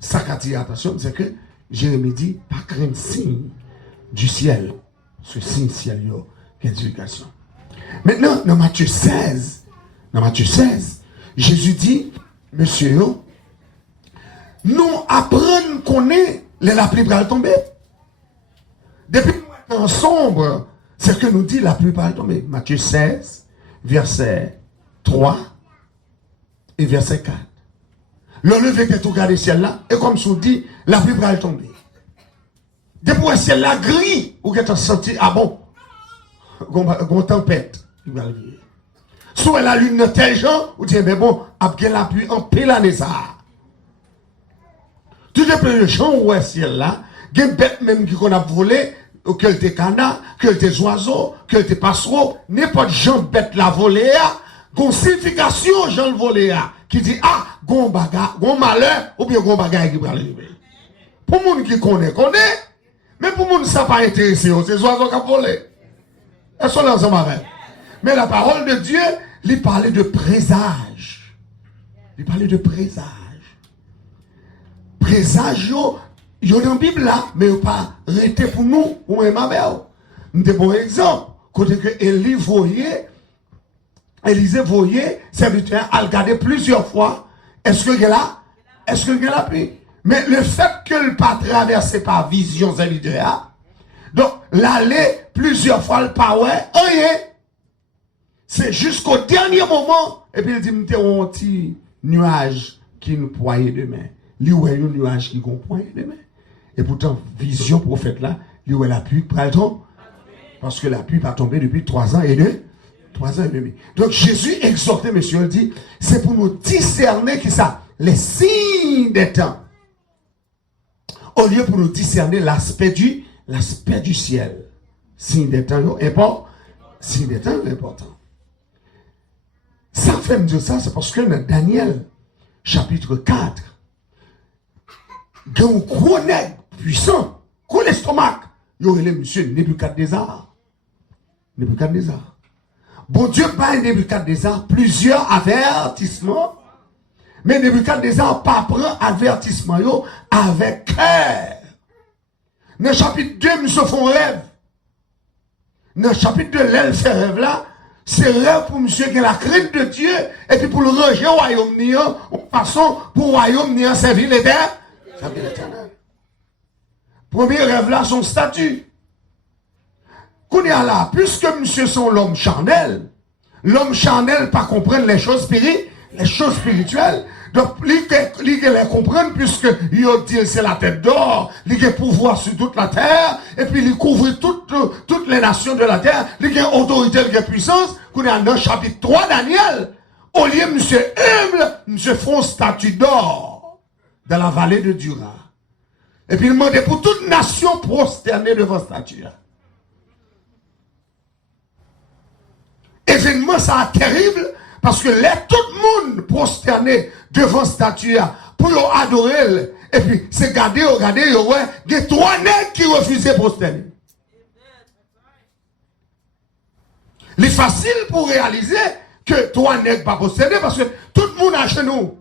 ça qu'a dit attention, c'est que Jérémie dit, pas craindre signe du ciel. Ce signe ciel, il y a éducation. Maintenant, dans Matthieu 16, Jésus dit, monsieur, nous apprenons qu'on est la pluie va tomber. Depuis nous en sombre, c'est ce que nous dit la pluie va tomber. Matthieu 16, verset 3 et verset 4. Le lever que tout regarde le ciel là, et comme ça dit, la pluie va tomber. Depuis le ciel là gris, ou que tu as senti, ah bon, une tempête, il va arriver. Soit la lune de tel genre, ou dit, mais bon, après la pluie, en paix l'année ça. Tout dépend de gens où est le ciel là, il y a des bêtes même qui a volé, que des canards, que des oiseaux, que des passereaux, n'importe gens bête la volée, gon signification gens le volé, qui dit, ah, gon bagarre, gon malheur, ou bien gon bagarre qui va arriver. Pour les gens qui connaissent, mais pour les gens qui ne sont pas intéressés, c'est les oiseaux qui ont volé. Elles sont là ensemble avec. Mais la parole de Dieu, il parlait de présage. Il parlait de présage. Présage, il y a dans la Bible là, mais il n'y a pas arrêté pour nous, ou même avec nous. Nous avons un exemple. Côté que Élisée voyait, serviteur, à regarder plusieurs fois. Est-ce que il est là? Est-ce que il est là? Mais le fait que le pas traversé par vision serviteur, donc l'aller plusieurs fois, le pas ouais, rien. C'est jusqu'au dernier moment. Et puis il dit, nous avons un petit nuage qui nous poignait demain. Lui, il y a un nuage qui nous poignait demain. Et pourtant, vision prophète là, lui, il y a la pluie qui va tomber. Parce que la pluie va tomber depuis 3 ans et demi. 3 ans et demi. Donc Jésus exhortait, monsieur, il dit, c'est pour nous discerner qui ça, les signes des temps. Au lieu pour nous discerner l'aspect du ciel. Signe des temps, important. Signe des temps, important. Ça fait me dire ça, c'est parce que dans Daniel, chapitre 4, il y a un gros nègre puissant, gros l'estomac. Il y aurait le monsieur Nebuchadnezzar. Nebuchadnezzar. Bon Dieu parle Nebuchadnezzar plusieurs avertissements, mais Nebuchadnezzar pas prend avertissement yo avec cœur. Dans le chapitre 2, monsieur font rêve. Dans le chapitre 2, l'elle fait rêve là. C'est rêve pour monsieur qui a la crainte de Dieu et puis pour le rejet au royaume niant, en façon pour le royaume niant servir l'éternel. Premier rêve là, son statut. Qu'on est là, puisque monsieur sont l'homme charnel pas comprendre les choses spirituelles. Donc, il les comprendre puisque il dit c'est la tête d'or, il a pouvoir sur toute la terre, et puis il couvre toutes les nations de la terre, il a autorité, il a puissance, qu'on est dans le chapitre 3 Daniel. Au lieu monsieur humble, monsieur font statue d'or dans la vallée de Dura. Et puis il demandait pour toute nation prosternée devant statue. Événement ça terrible. Parce que tout le monde prosterné devant statue pour adorer. Et puis, c'est regarder, ouais, il y a 3 nègres qui refusaient de prosterner. C'est facile pour réaliser que 3 nègres pas prosterner parce que tout le monde a chez nous.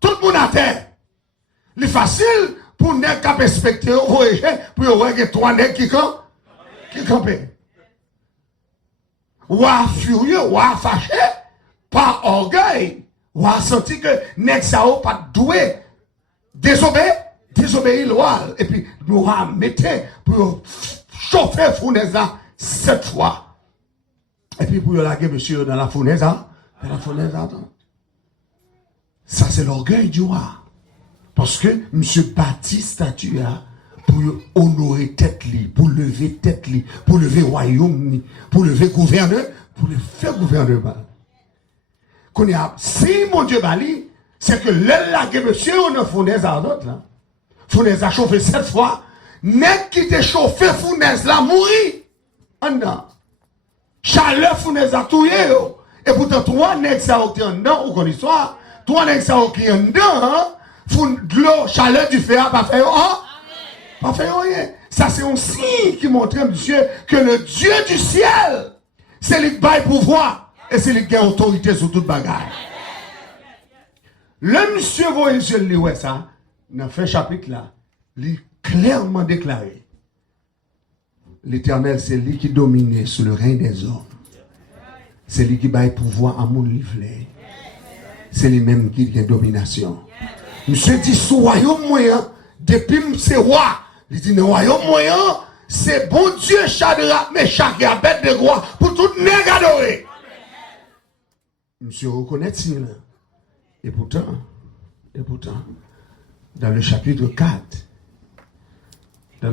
Tout le monde a terre. C'est facile pour nègres qui respecter, pour voir qu'il y a 3 nègres qui campent. Ou à furieux, ou à fâché. Par orgueil, ou a senti que nèg sa ou pas doué, désobéir loi, et puis nous a mettre pour chauffer fournaise 7 fois. Et puis pour laguer monsieur dans la fournaise, ça c'est l'orgueil du roi. Parce que monsieur bâtit statue pour honorer tête li, pour lever tête li, pour lever royaume, pour lever gouverneur, pour le faire gouvernement. Qu'on y a, si mon Dieu bali, c'est que l'aile monsieur, on a fournaise à l'autre là. Fournaise a chauffé 7 fois. Net qui te chauffé fournaise là, mourir. En dedans. Chaleur fournaise a touillé. Et pourtant, 3 nègres ça ont en dedans, ou qu'on histoire. 3 nègres ça ont en dedans, de l'eau, chaleur du feu, pas fait pas fait rien. Ça c'est un signe qui montre, monsieur, que le Dieu du ciel, c'est lui qui baille pouvoir. Et c'est lui qui a autorité sur toute bagarre. Le monsieur voit les yeux, ouais, ça. dans fin chapitre là, il est clairement déclaré. L'Éternel, c'est lui qui domine sur le règne des hommes. C'est lui qui baille pouvoir à mon livre. C'est lui-même qui a domination. Monsieur dit, sous royaume moyen, depuis c'est roi. Il dit, dans le royaume moyen, c'est bon Dieu, Shadrach, Meshach et Abednego pour tout nègre adoré. Monsieur reconnaît ça. Et pourtant, dans le chapitre 4, la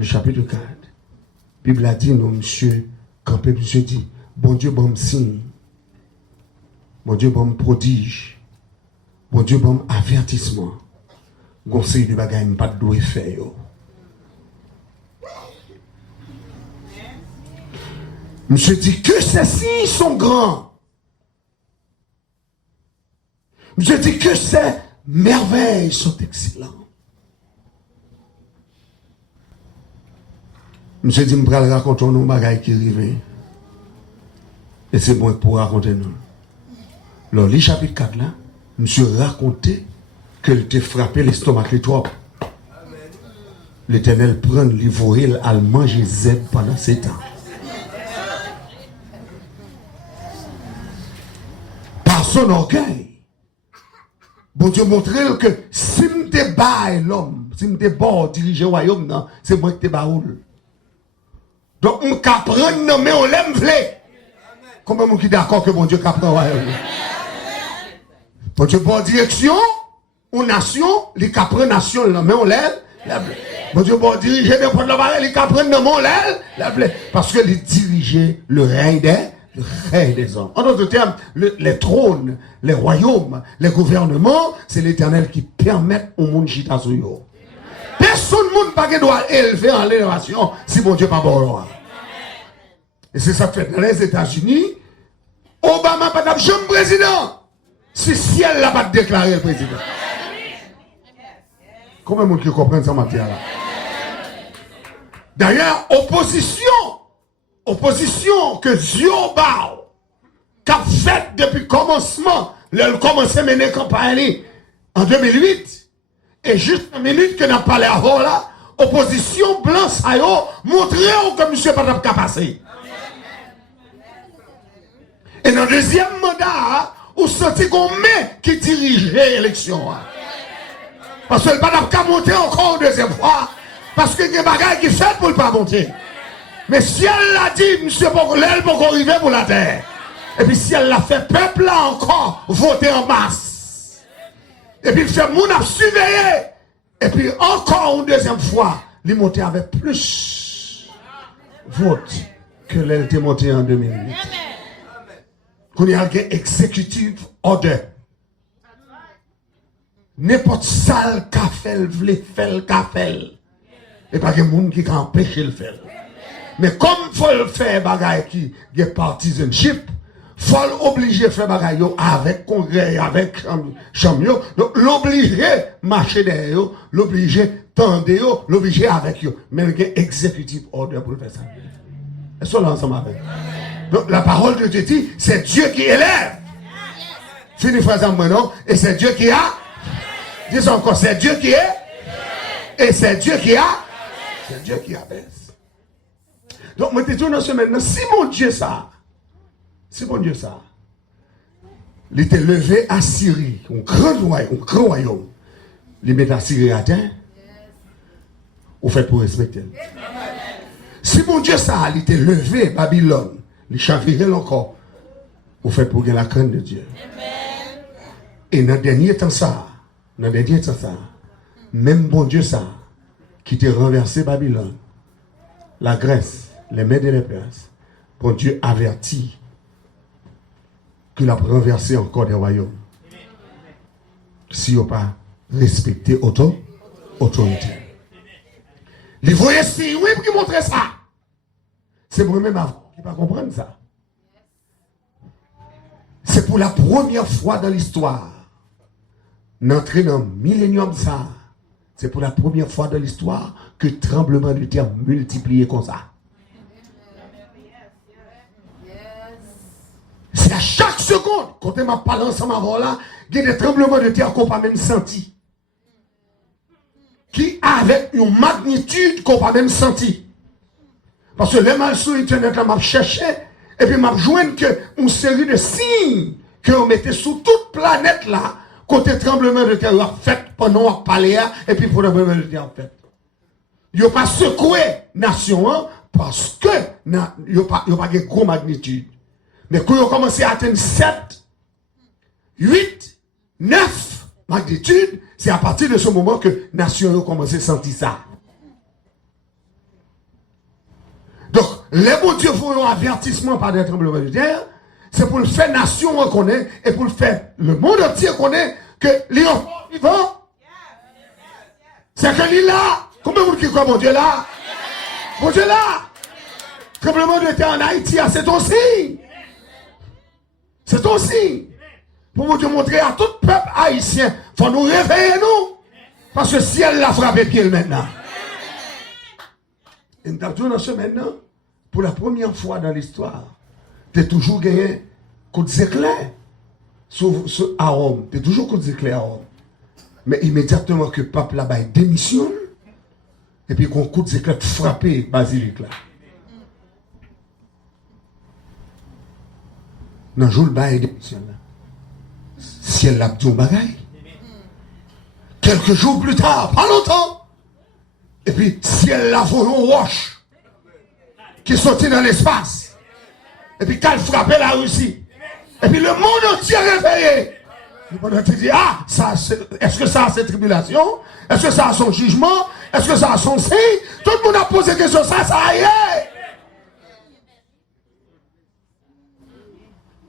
Bible a dit, non, monsieur, quand monsieur dit, bon Dieu, bon signe, bon Dieu, bon prodige, bon Dieu, bon avertissement, conseil de bagaille, pas de doué faire. Monsieur dit que ces signes sont grands. Monsieur dit que ces merveilles sont excellentes. Monsieur dit, je vais raconter nos bagailles qui arrivent. Et c'est bon pour raconter nous. Alors, le chapitre 4 là, monsieur racontait qu'il t'a frappé l'estomac les trop. L'Éternel prend l'ivoire à manger Z pendant 7 ans. Par son orgueil, bon Dieu montrait que si je te bats l'homme, si je te bats diriger le royaume, c'est moi qui te bats. Donc, on peut prendre, mais on l'aime. Comment on est d'accord que bon Dieu peut prendre le royaume? Bon Dieu, pour direction, aux nations, les peut prendre nation, mais on l'aime. Bon Dieu, pour diriger n'importe la barre, les peut prendre, mais on l'aime. Parce que les diriger le règne des hommes. En d'autres termes, les trônes, les royaumes, les gouvernements, c'est l'Éternel qui permet au monde chita sur yo. Personne ne doit élever en l'élévation si mon Dieu n'est pas bon. Et c'est ça que fait dans les États-Unis. Obama n'a pas de président. Si ciel n'a pas déclaré le président. Comment est-ce que vous comprenez ça, matière là? D'ailleurs, opposition que Dieu qu'a fait depuis le commencement, le commencé à mener campagne en 2008. Et juste une minute que nous avons parlé avant là, opposition blanche a montré que monsieur pas de passer. Et dans le deuxième mandat, vous sentez qu'on met qui dirige l'élection. Parce que le pas de monter encore une deuxième fois. Parce que y a des bagages qui fait pour ne pas monter. Mais si elle l'a dit, monsieur, l'aile pour arriver pour la terre. Et puis si elle l'a fait, peuple là encore voter en masse. Et puis, il fait mon a surveillé. Et puis, encore une deuxième fois, il est monté avec plus vote que l'aile était montée en 2008. Qu'on y a un exécutif order. N'importe salle qu'a fait, voulait faire le café. Et pas de monde qui a empêché le faire. Mais comme il faut le faire, bagaille qui est partisanship, il faut l'obliger à faire bagaille avec congrès, avec champion. Donc, l'obliger à marcher derrière, l'obliger à tendre, l'obliger avec eux. Mais il y a un exécutif order pour faire ça. Est-ce qu'on est ensemble avec? Donc, la parole de Dieu dit, c'est Dieu qui élève. Fini phrase en non? Et c'est Dieu qui a. Dis encore, c'est Dieu qui est. Et c'est Dieu qui a. C'est Dieu qui abaisse. Donc, moi, je te dis dans ce maintenant, si mon Dieu ça, il était levé à Syrie, un grand royaume, il met à Syrie à terre, on fait pour respecter. Si mon Dieu ça, il était levé à Babylone, il chavirait encore, on fait pour gagner la crainte de Dieu. Et dans le dernier temps ça, même bon Dieu ça, qui t'a renversé Babylone, la Grèce, les Mèdes et les Perses, bon Dieu avertit qu'il a renversé encore des royaumes. Si on n'a pas respecté autorité. Les voyez si oui qui montrait ça. C'est moi-même qui ne pas comprendre ça. C'est pour la première fois dans l'histoire. N'entrer dans le millénium ça. C'est pour la première fois dans l'histoire que le tremblement de terre multiplié comme ça. C'est à chaque seconde, quand on parle ensemble avant là, il y a des tremblements de terre qu'on n'a pas même senti. avec une magnitude qu'on va même sentir. Parce que les mal sur Internet, là, m'a cherché, et puis m'a joint que une série de signes que on mettait sur toute planète là, côté tremblement de terre a fait pendant qu'on parlait, et puis pour le tremblement de terre fait. Il n'y a pas secoué nation hein, parce que il n'y a pas de gros magnitude. Mais quand ils ont commencé à atteindre 7, 8, 9 magnitudes, c'est à partir de ce moment que la nation a commencé à sentir ça. Donc, les bons dieux font un avertissement par des tremblements de terre, c'est pour le faire nation reconnaître et pour le faire le monde entier reconnaître que les enfants vivants, c'est que l'île là, combien vous qui croient mon Dieu là? Mon Dieu là! Tremblement de terre en Haïti, c'est ton signe. C'est ton signe. Pour vous montrer à tout peuple haïtien, il faut nous réveiller nous. Parce que le ciel l'a frappé pied maintenant. Et nous avons dans ce maintenant, pour la première fois dans l'histoire, tu as toujours gagné coup d'éclair à Rome. Tu as toujours coup d'éclair à Rome. Mais immédiatement que le peuple là-bas démissionne, et puis qu'on coup d'éclair frappé basilique là. Dans le jour le bail démissionne là. Ciel l'a dit au bagaille. Quelques jours plus tard, pas longtemps. Et puis, ciel l'a volé une roche qui est sorti dans l'espace. Et puis, quand il frappait la Russie. Et puis, le monde entier réveillé. Le monde entier dit, ah, est-ce que ça a ses tribulations? Est-ce que ça a son jugement? Est-ce que ça a son signe? Tout le monde a posé question, ça y est.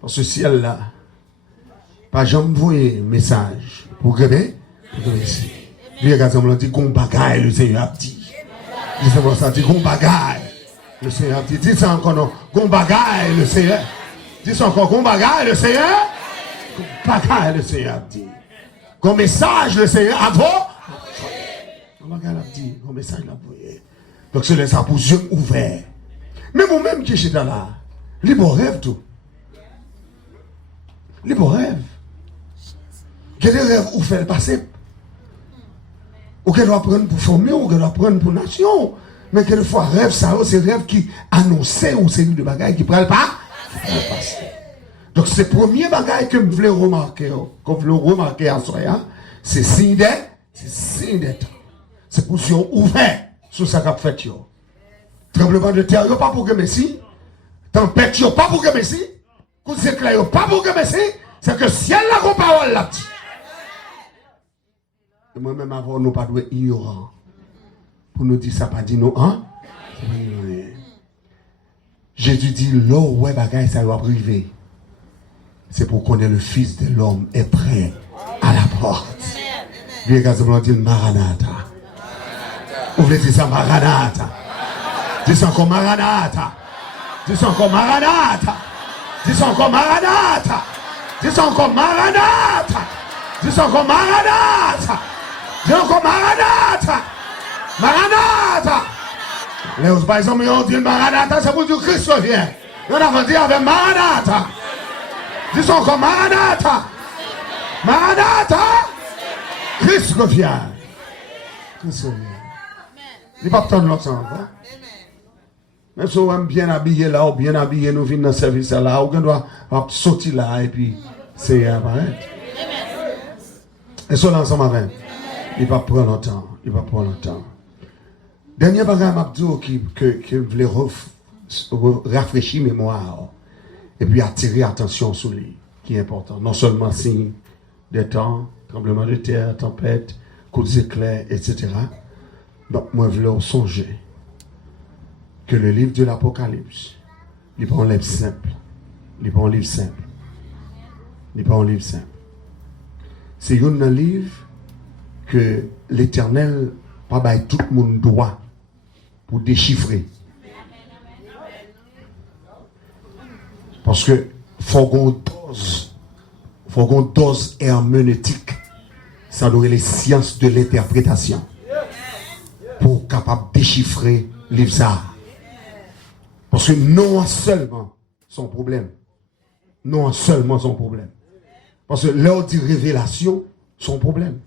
Dans ce ciel-là, pas jamais envoyé message pour gagner. Lui, regarde, on dit qu'on bagaille, le Seigneur a dit. Dis ça, dit qu'on bagaille, le Seigneur a dit. Dis ça encore, non, qu'on bagaille, le Seigneur. Dis ça encore, qu'on bagaille, le Seigneur. Qu'on bagaille, le Seigneur a dit. Qu'on message, le Seigneur a dit. Qu'on bagaille, a dit, qu'on message, l'a envoyé. Donc, c'est les pour yeux ouverts. Mais moi-même qui suis là, libre rêve tout. Libre rêve. Quel rêve ou fait le passé? Ou qu'elle doit prendre pour former, ou qu'elle doit prendre pour nation. Mais quelquefois, rêve, ça, c'est rêve qui annonçait une série de bagailles qui ne prennent pas le passé. Donc, c'est le premier bagage que je voulais remarquer, qu'on voulait remarquer à soi, c'est signe des temps. C'est pour si on ouvert sur ça qu'a fait. Tremblement de terre, il n'y a pas pour que Messi. Tempête, il n'y a pas pour que Messi. Coup d'éclair, il n'y a pas pour que Messi. C'est que ciel la qu'on parole là. Et moi-même avant, nous pas doué ignorant. Pour nous dire ça, pas dit nous, hein? Oui. Jésus dit, l'eau, ouais, bagaille, ça doit priver. C'est pour qu'on ait le Fils de l'homme est prêt à la porte. Lui, également, dit Maranatha. Ouvrez dit ça, Maranatha. Dis ça encore Maranatha. Dis ça encore Maranatha. Dis ça encore Maranatha. Dis ça encore Maranatha. Dis ça encore Maranatha. Dis encore Maranatha. Maranatha. Les par exemple, on dit Maranatha, c'est pour dire Christ revient. On a dit avec Maranatha. Dis ça encore Maranatha. Maranatha. Christ revient. Christ revient. Il n'y a pas de temps de l'autre encore. Même si on est bien habillé là, ou bien habillé, nous venons dans le service là, ou on doit sortir là, et puis c'est apparaître. Et ça, l'ensemble avec. Il va prendre longtemps. Il va prendre longtemps. Dernier bagage Mabdou qui voulait rafraîchir mémoire et puis attirer attention sur lui, qui est important. Non seulement signe des temps, tremblement de terre, tempête, coups d'éclairs, etc. Donc, moi, je voulais songer que le livre de l'Apocalypse, il n'est pas un livre simple. Il n'est pas un livre simple. Il n'est pas un livre simple. C'est un livre que l'Éternel, pas bail tout le monde droit pour déchiffrer. Parce que faut qu'on dose herméneutique. Ça doit être les sciences de l'interprétation pour capable déchiffrer le livre ça. Parce que non seulement son problème. Non seulement son problème. Parce que l'heure de révélation, son problème.